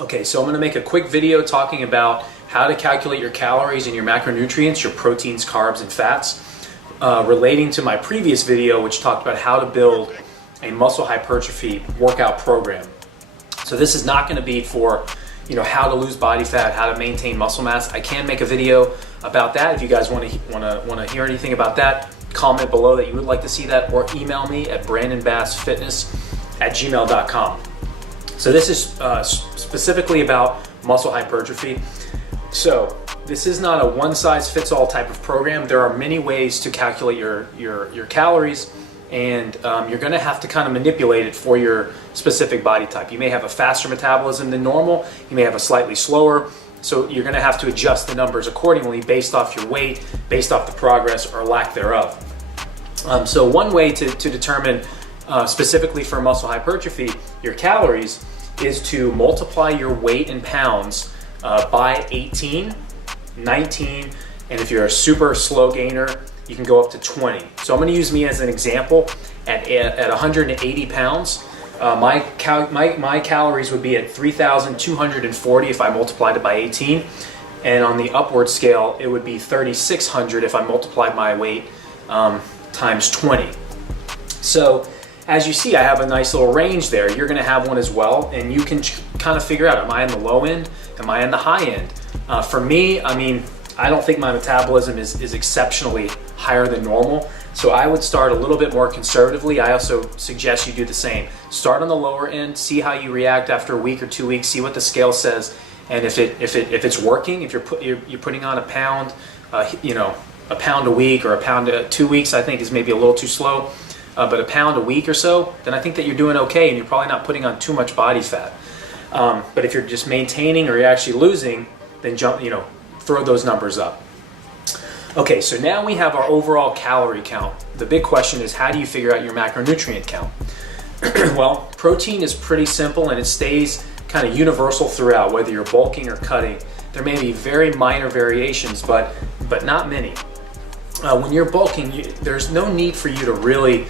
Okay, so I'm going to make a quick video talking about how to calculate your calories and your macronutrients, your proteins, carbs, and fats, relating to my previous video which talked about how to build a muscle hypertrophy workout program. So this is not going to be for how to lose body fat, how to maintain muscle mass. I can make a video about that. If you guys want to hear anything about that, comment below that you would like to see that, or email me at brandonbassfitness@gmail.com. So this is specifically about muscle hypertrophy. So this is not a one-size-fits-all type of program. There are many ways to calculate your calories, and you're going to have to kind of manipulate it for your specific body type. You may have a faster metabolism than normal. You may have a slightly slower. So you're going to have to adjust the numbers accordingly based off your weight, based off the progress or lack thereof. So one way to determine specifically for muscle hypertrophy your calories is to multiply your weight in pounds by 18, 19, and if you're a super slow gainer, you can go up to 20. So I'm going to use me as an example. At 180 pounds, my calories would be at 3,240 if I multiplied it by 18, and on the upward scale it would be 3,600 if I multiplied my weight times 20. So as you see, I have a nice little range there. You're going to have one as well, and you can kind of figure out, am I in the low end? Am I in the high end? For me, I don't think my metabolism is exceptionally higher than normal, so I would start a little bit more conservatively. I also suggest you do the same. Start on the lower end, see how you react after a week or 2 weeks, see what the scale says, and if it's working, if you're putting on a pound, a pound a week or a pound 2 weeks, I think is maybe a little too slow. But a pound a week or so, then I think that you're doing okay, and you're probably not putting on too much body fat. But if you're just maintaining or you're actually losing, then throw those numbers up. Okay, so now we have our overall calorie count. The big question is, how do you figure out your macronutrient count? Well, protein is pretty simple, and it stays kind of universal throughout, whether you're bulking or cutting. There may be very minor variations, but not many. When you're bulking, there's no need for you to really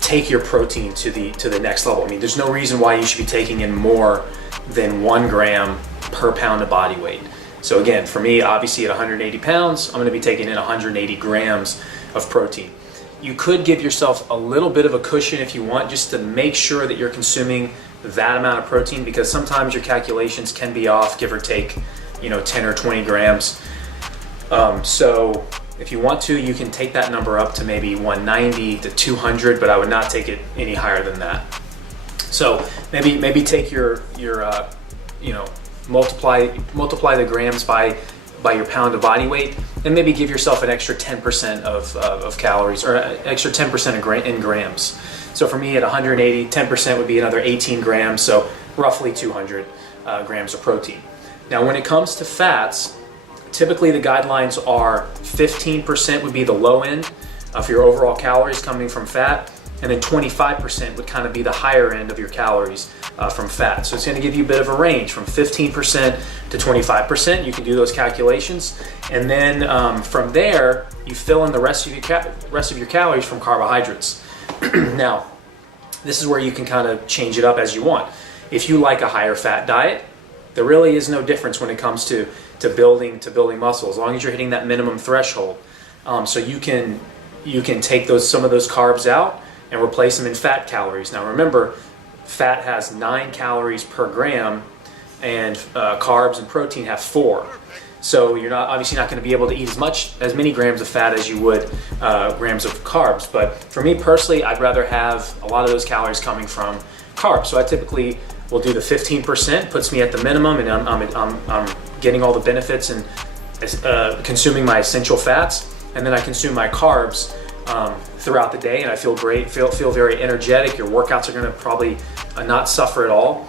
take your protein to the next level. There's no reason why you should be taking in more than 1 gram per pound of body weight. So again, for me, obviously at 180 pounds, I'm going to be taking in 180 grams of protein. You could give yourself a little bit of a cushion if you want, just to make sure that you're consuming that amount of protein, because sometimes your calculations can be off, give or take, 10 or 20 grams. So if you want to, you can take that number up to maybe 190 to 200, but I would not take it any higher than that. So maybe take your multiply the grams by your pound of body weight, and maybe give yourself an extra 10% of calories, or an extra 10% in grams. So for me at 180, 10% would be another 18 grams, so roughly 200 grams of protein. Now when it comes to fats, typically the guidelines are 15% would be the low end of your overall calories coming from fat, and then 25% would kind of be the higher end of your calories from fat. So it's going to give you a bit of a range from 15% to 25%. You can do those calculations, and then from there you fill in the rest of your calories from carbohydrates. Now, this is where you can kind of change it up as you want. If you like a higher fat diet, there really is no difference when it comes to building muscle, as long as you're hitting that minimum threshold. So you can take some of those carbs out and replace them in fat calories. Now remember, fat has 9 calories per gram, and carbs and protein have 4. So you're obviously not going to be able to eat as many grams of fat as you would grams of carbs. But for me personally, I'd rather have a lot of those calories coming from carbs. So I typically will do the 15%, puts me at the minimum, and I'm getting all the benefits and consuming my essential fats, and then I consume my carbs throughout the day, and I feel great, feel very energetic. Your workouts are going to probably not suffer at all.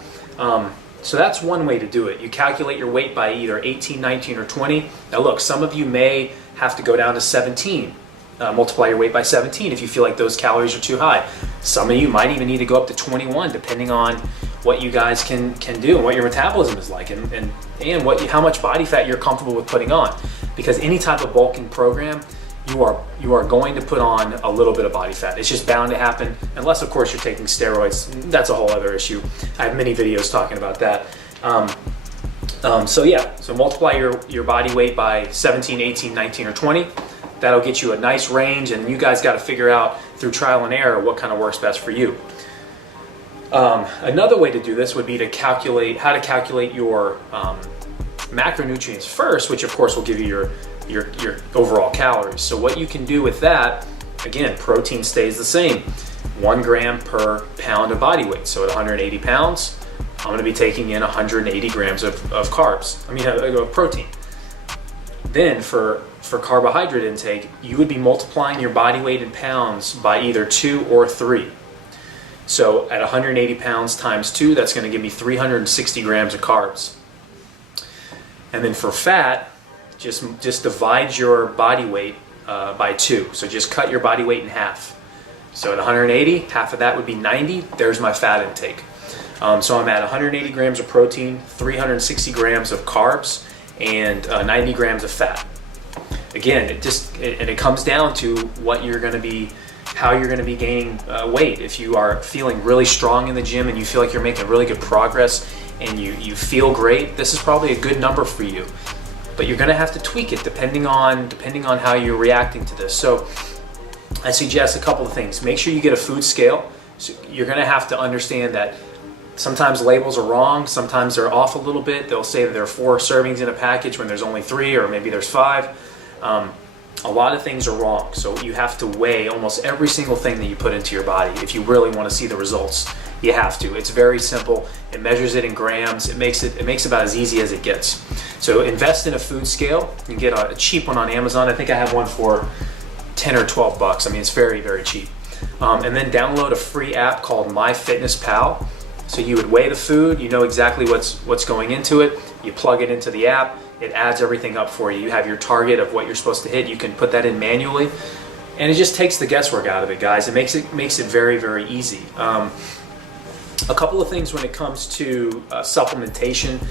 So that's one way to do it. You calculate your weight by either 18, 19, or 20. Now look, some of you may have to go down to 17. Multiply your weight by 17 if you feel like those calories are too high. Some of you might even need to go up to 21, depending on what you guys can do and what your metabolism is like, and how much body fat you're comfortable with putting on. Because any type of bulking program, you are going to put on a little bit of body fat. It's just bound to happen, unless of course you're taking steroids. That's a whole other issue. I have many videos talking about that. So yeah, so multiply your body weight by 17, 18, 19, or 20. That'll get you a nice range, and you guys got to figure out through trial and error what kind of works best for you. Another way to do this would be to calculate your macronutrients first, which of course will give you your overall calories. So what you can do with that, again, protein stays the same, 1 gram per pound of body weight. So at 180 pounds, I'm going to be taking in 180 grams of carbs. Of protein. Then for carbohydrate intake, you would be multiplying your body weight in pounds by either 2 or 3. So at 180 pounds times 2, that's going to give me 360 grams of carbs. And then for fat, just divide your body weight by 2. So just cut your body weight in half. So at 180, half of that would be 90. There's my fat intake. So I'm at 180 grams of protein, 360 grams of carbs, and 90 grams of fat. Again, it comes down to what you're going to be, how you're going to be gaining weight. If you are feeling really strong in the gym and you feel like you're making really good progress and you feel great, this is probably a good number for you. But you're going to have to tweak it depending on how you're reacting to this. So I suggest a couple of things. Make sure you get a food scale. So you're going to have to understand that sometimes labels are wrong, sometimes they're off a little bit. They'll say that there are 4 servings in a package when there's only 3, or maybe there's 5. A lot of things are wrong, so you have to weigh almost every single thing that you put into your body if you really want to see the results. You have to. It's very simple. It measures it in grams. It makes about as easy as it gets. So invest in a food scale. You can get a cheap one on Amazon. I think I have one for 10 or 12 bucks. I mean, it's very, very cheap. And then download a free app called MyFitnessPal. So you would weigh the food. You know exactly what's going into it. You plug it into the app. It adds everything up for you. You have your target of what you're supposed to hit. You can put that in manually, and it just takes the guesswork out of it, guys. It makes it very, very easy. A couple of things when it comes to supplementation,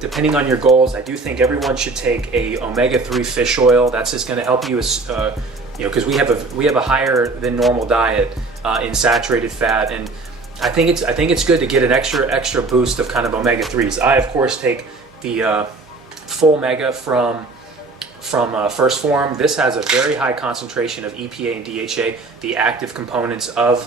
depending on your goals, I do think everyone should take a omega-3 fish oil. That's just going to help you, because we have a higher than normal diet in saturated fat, and I think it's good to get an extra boost of kind of omega-3s. I of course take the Full Mega from First Form. This has a very high concentration of EPA and DHA, the active components of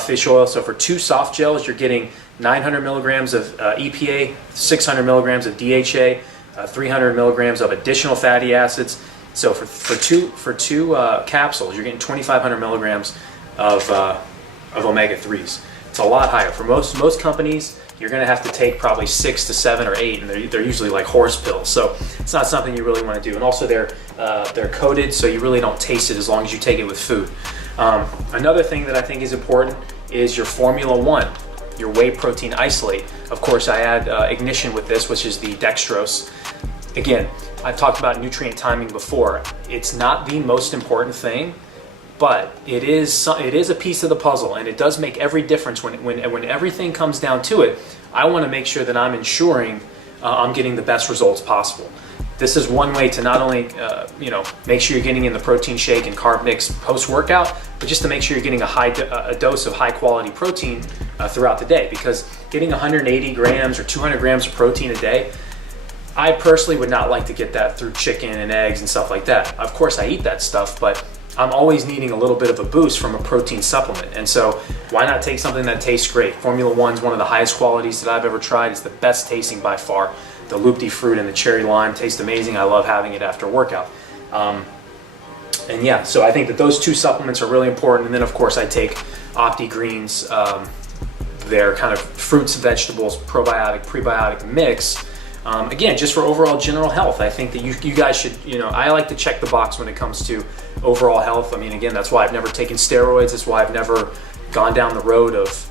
fish oil. So for 2 soft gels, you're getting 900 milligrams of EPA, 600 milligrams of DHA, 300 milligrams of additional fatty acids. So for two capsules, you're getting 2,500 milligrams of omega-3s. It's a lot higher. For most companies, you're going to have to take probably 6 to 7 or 8, and they're usually like horse pills. So it's not something you really want to do. And also they're coated, so you really don't taste it as long as you take it with food. Another thing that I think is important is your Formula 1, your whey protein isolate. Of course, I add Ignition with this, which is the dextrose. Again, I've talked about nutrient timing before. It's not the most important thing, but it is a piece of the puzzle, and it does make every difference when everything comes down to it. I want to make sure that I'm ensuring I'm getting the best results possible. This is one way to not only make sure you're getting in the protein shake and carb mix post-workout, but just to make sure you're getting a dose of high-quality protein throughout the day. Because getting 180 grams or 200 grams of protein a day, I personally would not like to get that through chicken and eggs and stuff like that. Of course, I eat that stuff, but I'm always needing a little bit of a boost from a protein supplement. And so why not take something that tastes great? Formula 1's one of the highest qualities that I've ever tried. It's the best tasting by far. The loop-de fruit and the cherry lime taste amazing. I love having it after a workout. And yeah, so I think that those 2 supplements are really important. And then of course I take OptiGreens, their kind of fruits, vegetables, probiotic, prebiotic mix. Again, just for overall general health. I think that you guys should, I like to check the box when it comes to overall health. I mean, again, that's why I've never taken steroids. That's why I've never gone down the road of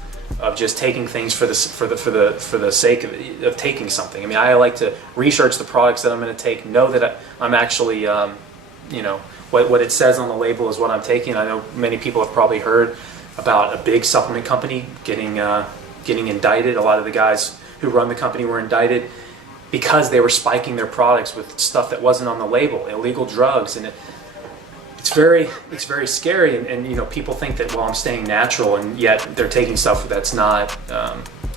just taking things for the sake of taking something. I mean, I like to research the products that I'm going to take, know that I'm actually, what it says on the label is what I'm taking. I know many people have probably heard about a big supplement company getting indicted. A lot of the guys who run the company were indicted because they were spiking their products with stuff that wasn't on the label, illegal drugs, and it's very scary. And people think that, well, I'm staying natural, and yet they're taking stuff that's not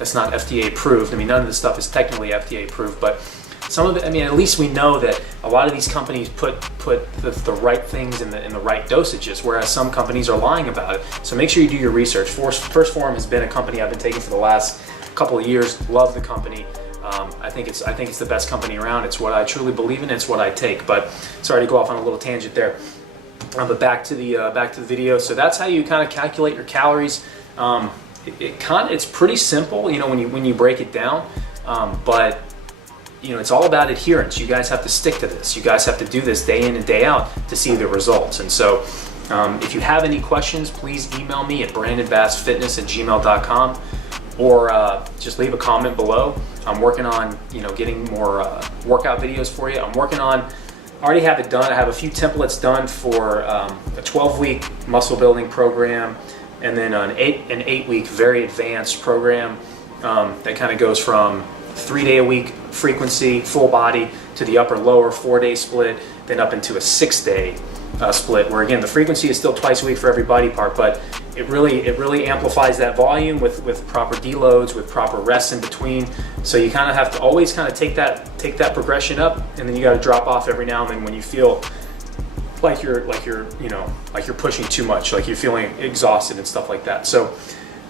that's not FDA approved. I mean, none of this stuff is technically FDA approved, but some of it, I mean, at least we know that a lot of these companies put the right things in the right dosages, whereas some companies are lying about it. So make sure you do your research. First Form has been a company I've been taking for the last couple of years. Love the company. I think it's the best company around. It's what I truly believe in. It's what I take. But sorry to go off on a little tangent there. But back to the video. So that's how you kind of calculate your calories. It's pretty simple, you know, when you break it down. But you know, it's all about adherence. You guys have to stick to this. You guys have to do this day in and day out to see the results. And so if you have any questions, please email me at brandonbassfitness@gmail.com, or just leave a comment below. I'm working on, you know, getting more workout videos for you. I already have it done. I have a few templates done for a 12-week muscle building program, and then an 8-week very advanced program that kind of goes from 3-day-a-week frequency, full body, to the upper lower 4-day split, then up into a 6-day split, where again the frequency is still twice a week for every body part, but it really amplifies that volume with proper deloads, with proper rests in between. So you kind of have to always kind of take that progression up, and then you got to drop off every now and then when you feel like you're pushing too much, like you're feeling exhausted and stuff like that. So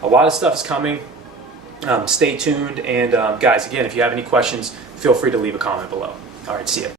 a lot of stuff is coming. Stay tuned, and guys, again, if you have any questions, feel free to leave a comment below. All right, see ya.